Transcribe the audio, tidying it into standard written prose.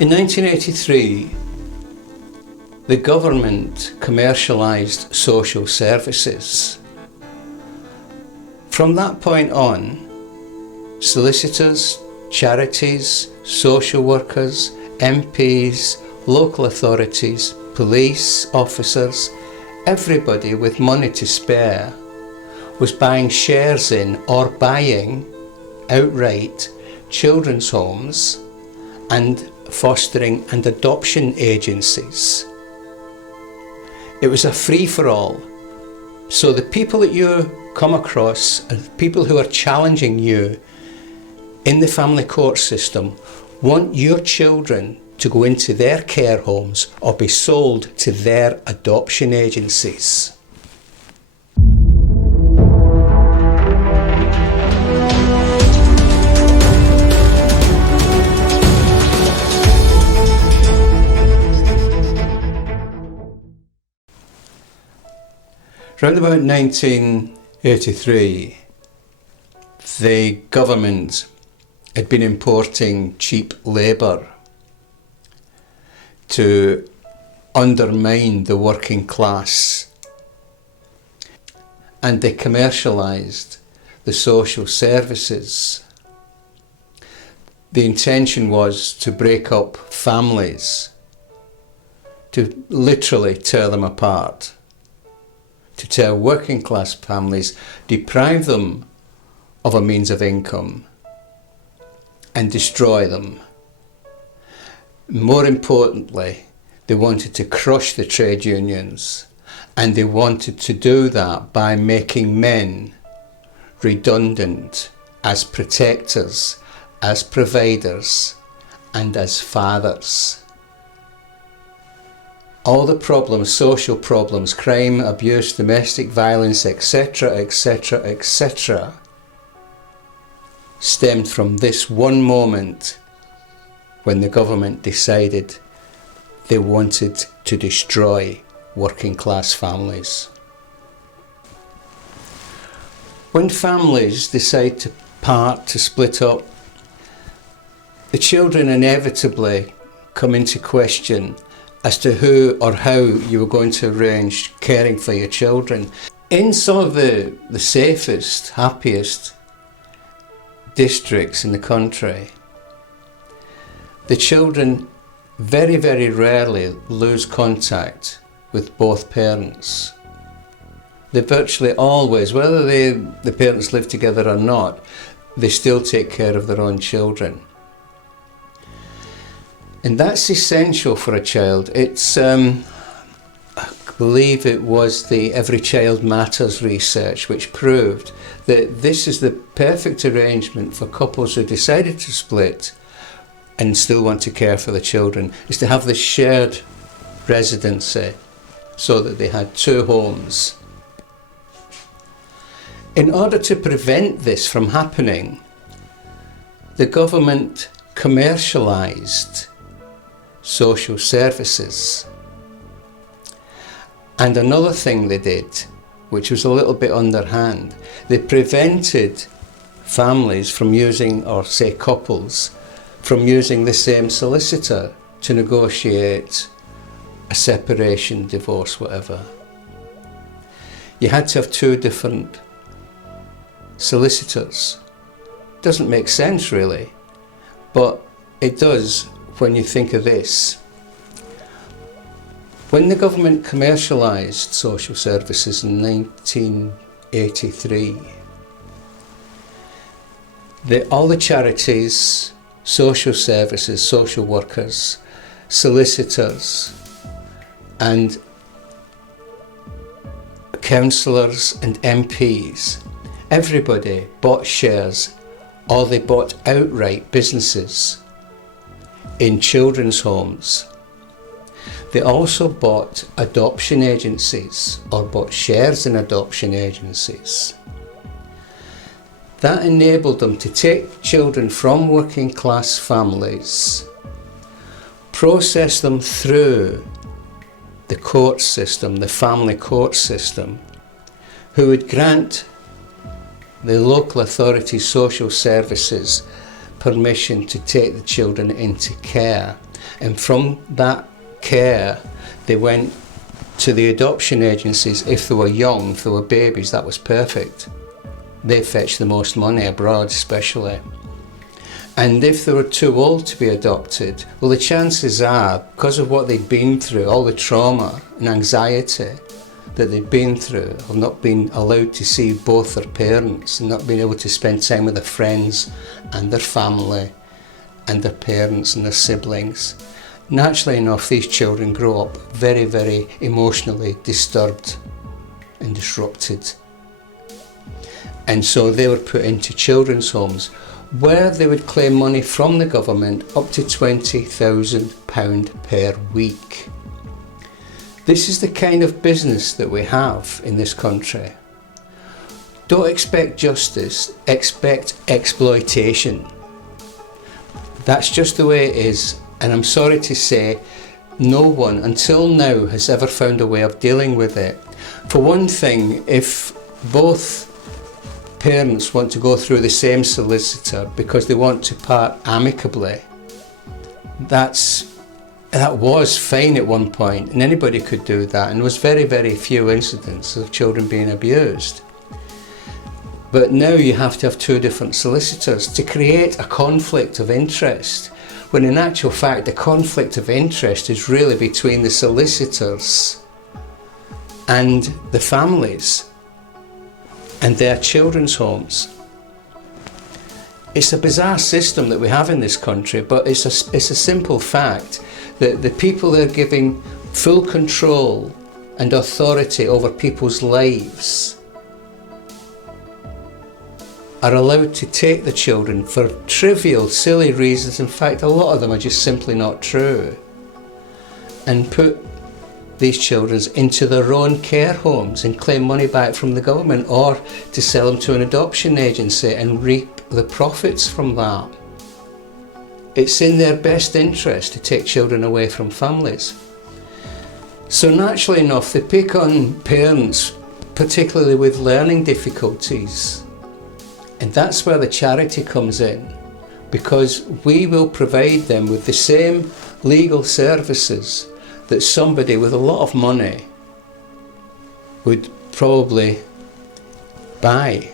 In 1983, the government commercialised social services. From that point on, solicitors, charities, social workers, MPs, local authorities, police officers, everybody with money to spare was buying shares in or buying outright children's homes and fostering and adoption agencies. It was a free-for-all. So the people that you come across, people who are challenging you in the family court system, want your children to go into their care homes or be sold to their adoption agencies. Around about 1983, the government had been importing cheap labour to undermine the working class, and they commercialised the social services. The intention was to break up families, to literally tear them apart, to tear working class families, deprive them of a means of income and destroy them. More importantly, they wanted to crush the trade unions, and they wanted to do that by making men redundant as protectors, as providers, and as fathers. All the problems, social problems, crime, abuse, domestic violence, etc., etc., etc., stemmed from this one moment when the government decided they wanted to destroy working class families. When families decide to part, to split up, the children inevitably come into question as to who or how you were going to arrange caring for your children. In some of the safest, happiest districts in the country, the children very, very rarely lose contact with both parents. They virtually always, whether the parents live together or not, they still take care of their own children. And that's essential for a child. It's, I believe it was the Every Child Matters research which proved that this is the perfect arrangement for couples who decided to split and still want to care for the children, is to have this shared residency so that they had two homes. In order to prevent this from happening, the government commercialised social services. And another thing they did, which was a little bit underhand, they prevented families from using, or say couples, from using the same solicitor to negotiate a separation, divorce, whatever. You had to have two different solicitors. Doesn't make sense really, but it does when you think of this. When the government commercialised social services in 1983, all the charities, social services, social workers, solicitors and councillors and MPs, everybody bought shares or they bought outright businesses in children's homes. They also bought adoption agencies or bought shares in adoption agencies. That enabled them to take children from working class families, process them through the court system, the family court system, who would grant the local authority social services permission to take the children into care. And from that care, they went to the adoption agencies. If they were young, if they were babies, that was perfect. They fetched the most money abroad especially. And if they were too old to be adopted, well, the chances are, because of what they'd been through, all the trauma and anxiety that they'd been through, of not being allowed to see both their parents and not being able to spend time with their friends and their family and their parents and their siblings, naturally enough, these children grow up very, very emotionally disturbed and disrupted. And so they were put into children's homes where they would claim money from the government up to £20,000 per week. This is the kind of business that we have in this country. Don't expect justice, expect exploitation. That's just the way it is, and I'm sorry to say, no one until now has ever found a way of dealing with it. For one thing, if both parents want to go through the same solicitor because they want to part amicably, that was fine at one point, and anybody could do that, and there was very, very few incidents of children being abused. But now you have to have two different solicitors to create a conflict of interest, when in actual fact the conflict of interest is really between the solicitors and the families and their children's homes. It's a bizarre system that we have in this country, but it's a simple fact that the people that are giving full control and authority over people's lives are allowed to take the children for trivial, silly reasons. In fact, a lot of them are just simply not true, and put these children into their own care homes and claim money back from the government, or to sell them to an adoption agency and reap the profits from that. It's in their best interest to take children away from families. So naturally enough, they pick on parents, particularly with learning difficulties. And that's where the charity comes in, because we will provide them with the same legal services that somebody with a lot of money would probably buy